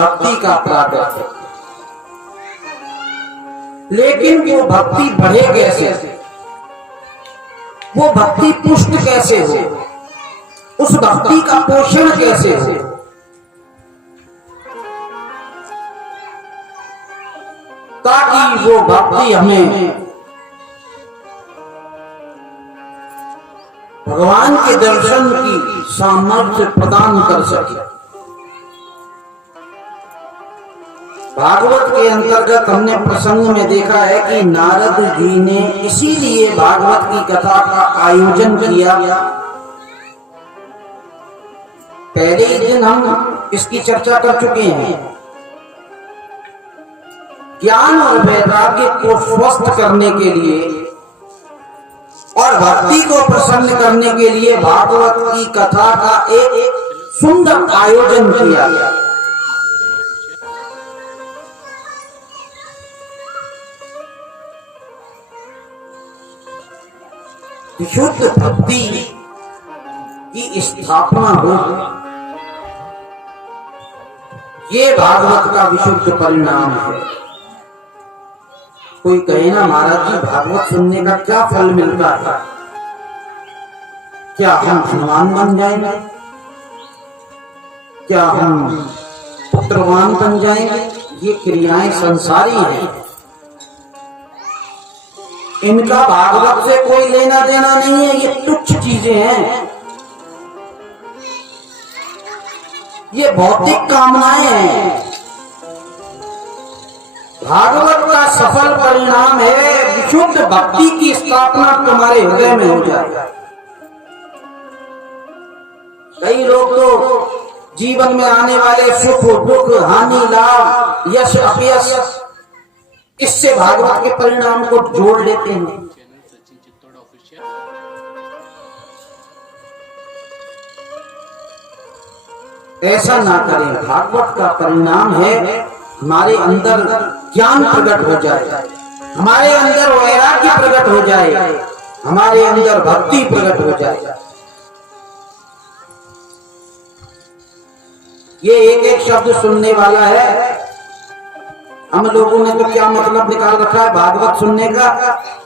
भक्ति का प्रागट है। लेकिन वो भक्ति बढ़े कैसे, वो भक्ति पुष्ट कैसे हो, उस भक्ति का पोषण कैसे हो, ताकि वो भक्ति हमें भगवान के दर्शन की सामर्थ्य प्रदान कर सके। भागवत के अंतर्गत हमने प्रसंग में देखा है कि नारद जी ने इसीलिए भागवत की कथा का आयोजन किया। पहले ही दिन हम इसकी चर्चा कर चुके हैं। ज्ञान और वैराग्य को स्वस्थ करने के लिए और भक्ति को प्रसन्न करने के लिए भागवत की कथा का एक सुंदर आयोजन किया गया। शुद्ध भक्ति की स्थापना हो, ये भागवत का विशुद्ध परिणाम है। कोई कहे ना महाराज जी भागवत सुनने का क्या फल मिलता है, क्या हम हनुमान बन जाएंगे, क्या हम पुत्रवान बन जाएंगे। ये क्रियाएं संसारी हैं, इनका भागवत से कोई लेना देना नहीं है। ये तुच्छ चीजें हैं, ये भौतिक कामनाएं हैं। भागवत का सफल परिणाम है विशुद्ध भक्ति की स्थापना तुम्हारे हृदय में हो जाए। कई लोग तो जीवन में आने वाले सुख दुख हानि लाभ यश अपयश इससे भागवत के परिणाम को जोड़ लेते हैं। ऐसा ना करें। भागवत का परिणाम है हमारे अंदर ज्ञान प्रकट हो जाए, हमारे अंदर वैराग्य प्रकट हो जाए, हमारे अंदर भक्ति प्रकट हो जाए। ये एक एक शब्द सुनने वाला है। हम लोगों ने तो क्या मतलब निकाल रखा है भागवत सुनने का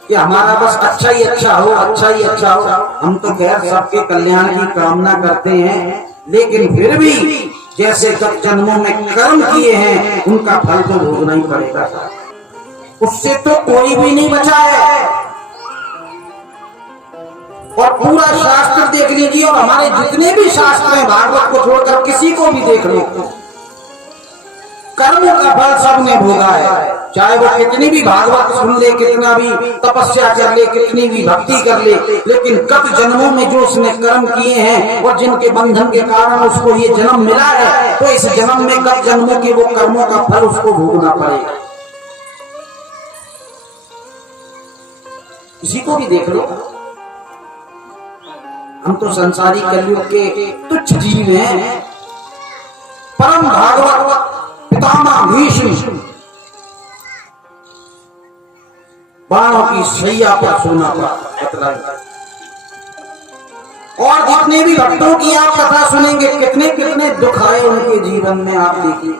कि हमारा बस अच्छा ही अच्छा हो, अच्छा ही अच्छा हो। हम तो खैर सबके कल्याण की कामना करते हैं, लेकिन फिर भी जैसे जब जन्मों में कर्म किए हैं उनका फल तो भोगना ही पड़ेगा। उससे तो कोई भी नहीं बचा है। और पूरा शास्त्र देख लीजिए, और हमारे जितने भी शास्त्र हैं भागवत को छोड़कर किसी को भी देख लो, कर्म का फल सबने भोगा है। चाहे वो कितनी भी भागवत सुन ले, कितना भी तपस्या कर ले, कितनी भी भक्ति कर ले, लेकिन गत जन्मों में जो उसने कर्म किए हैं और जिनके बंधन के कारण उसको ये जन्म मिला है, तो इस जन्म में गत जन्मों के वो कर्मों का फल उसको भोगना पड़ेगा। किसी को भी देख लो। हम तो संसारी कलयुग के तुच्छ जीव हैं। परम भागवत पितामह भीष्म बाणों की सैया पर सोना पड़ा। और जितने भी भक्तों की आप कथा सुनेंगे, कितने कितने दुख आए उनके जीवन में, आप देखिए।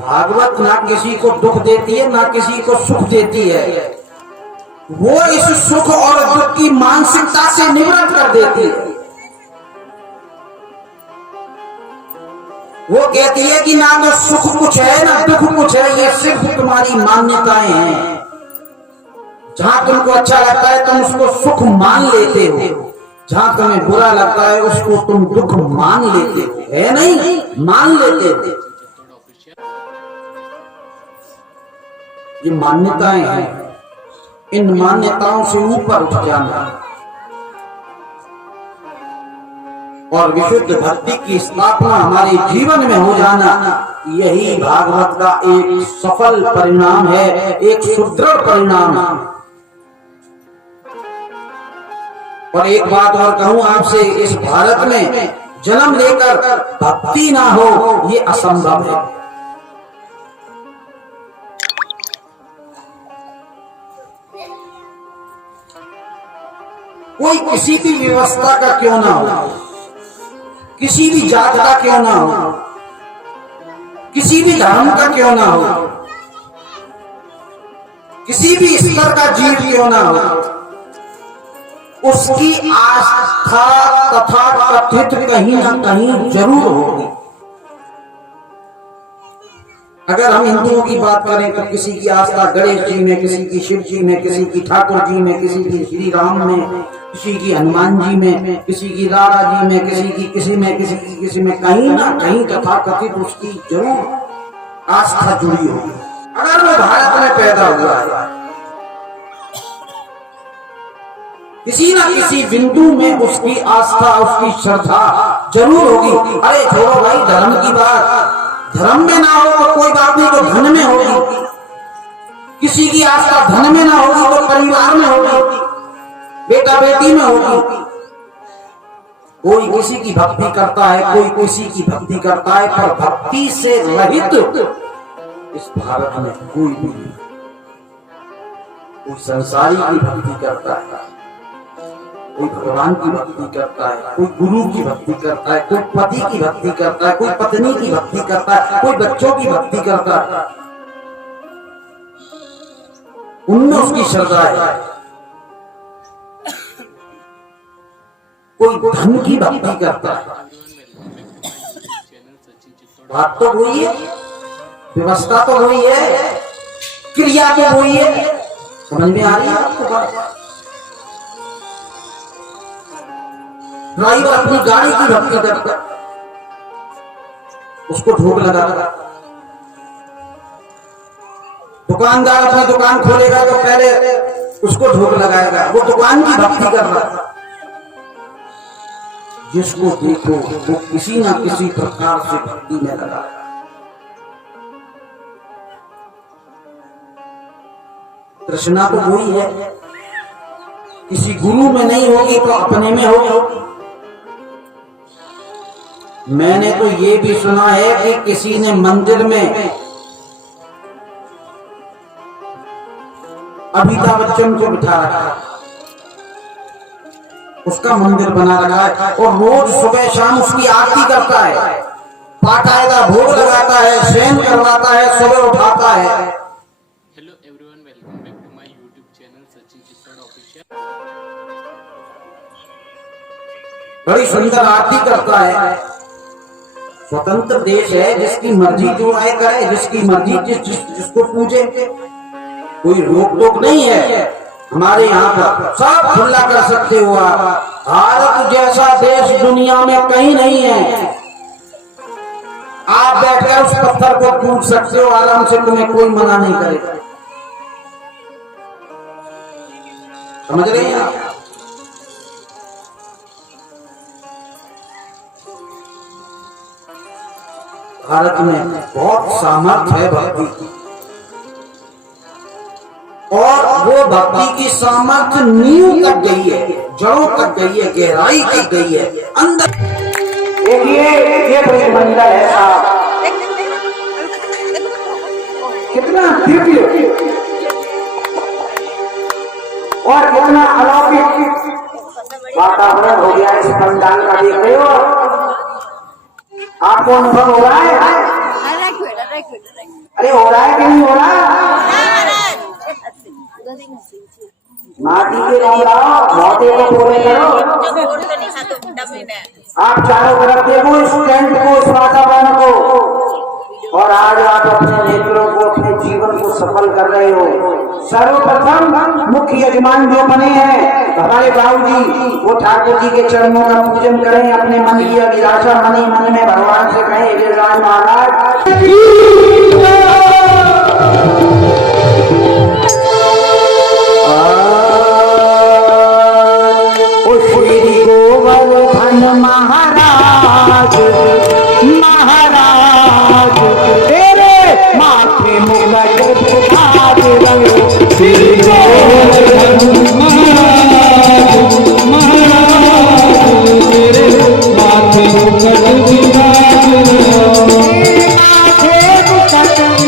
भागवत ना किसी को दुख देती है, ना किसी को सुख देती है। वो इस सुख और दुख की मानसिकता से निवृत्त कर देती है। वो कहती है कि ना तो सुख कुछ है ना दुख कुछ है, ये सिर्फ तुम्हारी मान्यताएं हैं। जहां तुमको अच्छा लगता है तुम उसको सुख मान लेते हो, जहां तुम्हें बुरा लगता है उसको तुम दुख मान लेते हो। है नहीं, मान लेते थे। ये मान्यताएं हैं, इन मान्यताओं से ऊपर उठ जाना और विशुद्ध भक्ति की स्थापना हमारे जीवन में हो जाना, यही भागवत का एक सफल परिणाम है, एक सुदृढ़ परिणाम है। और एक बात और कहूं आपसे, इस भारत में जन्म लेकर भक्ति ना हो ये असंभव है। कोई किसी भी व्यवस्था का क्यों ना हो, किसी भी जात का क्यों ना हो, किसी भी धर्म का क्यों ना हो, किसी भी स्तर का जीव क्यों ना हो, उसकी आस्था तथा कथित कहीं ना कहीं जरूर होगी। अगर हम हिंदुओं की बात करें तो किसी की आस्था गणेश जी में, किसी की शिव जी में, किसी की ठाकुर जी में, किसी की श्री राम में, किसी की हनुमान जी में, किसी की राधा जी में, किसी की किसी में, किसी की किसी में, कहीं ना कहीं तथा कथित उसकी जरूर आस्था जुड़ी होगी। अगर वो भारत में पैदा हुआ है, किसी ना किसी बिंदु में उसकी आस्था, उसकी श्रद्धा जरूर होगी। अरे छोड़ो भाई धर्म की बात, धर्म में ना हो तो कोई बात नहीं, तो धन में होगी। किसी की आस्था धन में ना होगी तो परिवार में होगी, बेटा बेटी में होगी। कोई किसी की भक्ति करता है, कोई किसी की भक्ति करता है, पर भक्ति से रहित इस भारत में कोई भी नहीं। कोई संसारी की भक्ति करता है, कोई भगवान की भक्ति करता है, कोई गुरु की भक्ति करता है, कोई पति की भक्ति करता है, कोई पत्नी की भक्ति करता है, कोई बच्चों की भक्ति करता है। उनमें उसकी श्रद्धा है। कोई धन की भक्ति करता है। बात तो हुई है, व्यवस्था तो हुई है, क्रिया तो हुई है। समझ में आ रही है आपको बात? ड्राइवर अपनी गाड़ी की भक्ति करता, उसको भूख लगा। दुकानदार अपनी दुकान खोलेगा तो पहले उसको भूख लगाएगा, वो दुकान की भक्ति कर रहा है। जिसको देखो वो किसी ना किसी प्रकार से भक्ति में लगा। तृष्णा तो वही है, किसी गुरु में नहीं होगी तो अपने में होगी। मैंने तो ये भी सुना है कि किसी ने मंदिर में अमिताभ बच्चन को बिठा रखा, उसका मंदिर बना रखा है और रोज सुबह शाम उसकी आरती करता है, बाकायदा भोग लगाता है, शयन करवाता है, सुबह उठाता है। Hello everyone, welcome back to my YouTube channel Sachin Chittor official. बड़ी सुंदर आरती करता है। स्वतंत्र देश है, जिसकी मर्जी जो आए करे, जिसकी मर्जी जिसको पूजे, कोई रोक टोक नहीं है। हमारे यहाँ पर सब खुला कर सकते हो आप। भारत जैसा देश दुनिया में कहीं नहीं है। आप बैठकर उस पत्थर को पूज सकते हो आराम से, तुम्हें कोई मना नहीं करेगा। समझ रहे हैं आप? भारत में बहुत सामर्थ्य है भक्ति की, और वो भक्ति की सामर्थ्य नींव तक गई है, जड़ों तक गई है, गहराई तक गई है, अंदर। ये ब्रह्मंडल है साहब, कितना दिव्य और कितना अलौकिक वातावरण हो गया इस पंडाल का। देख रहे हो, आपको अनुभव हो रहा है? अरे हो रहा है कि नहीं हो रहा? माटी के रंग लाओ, मोटे को पूरे करो। आप चारों तरफ देखो इस टेंट को, इस वातावरण को, और आज आप अपने नेत्रों को, अपने जीवन को सफल कर रहे हो। सर्वप्रथम मुख्य यजमान जो बने हैं हमारे बाबूजी, वो ठाकुर जी के चरणों का पूजन करें, अपने मन की अभिलाषा मन ही मन में भगवान से कहें, हे राज महाराज श्री गोवर्धन महाराज, महाराज तेरे माथे मुकुट बिराज रहे। श्री गोवर्धन महाराज, महाराज तेरे माथे मुकुट बिराज रहे। माथे मुकुट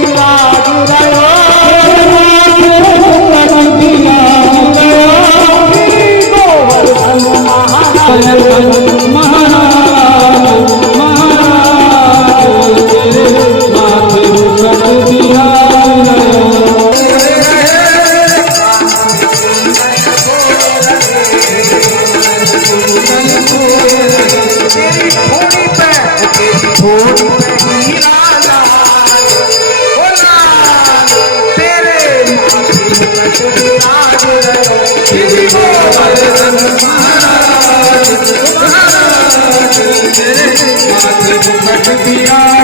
विराज रहे श्री गोवर्धन महाराज महाराज मेरे माथे मुकुट विराज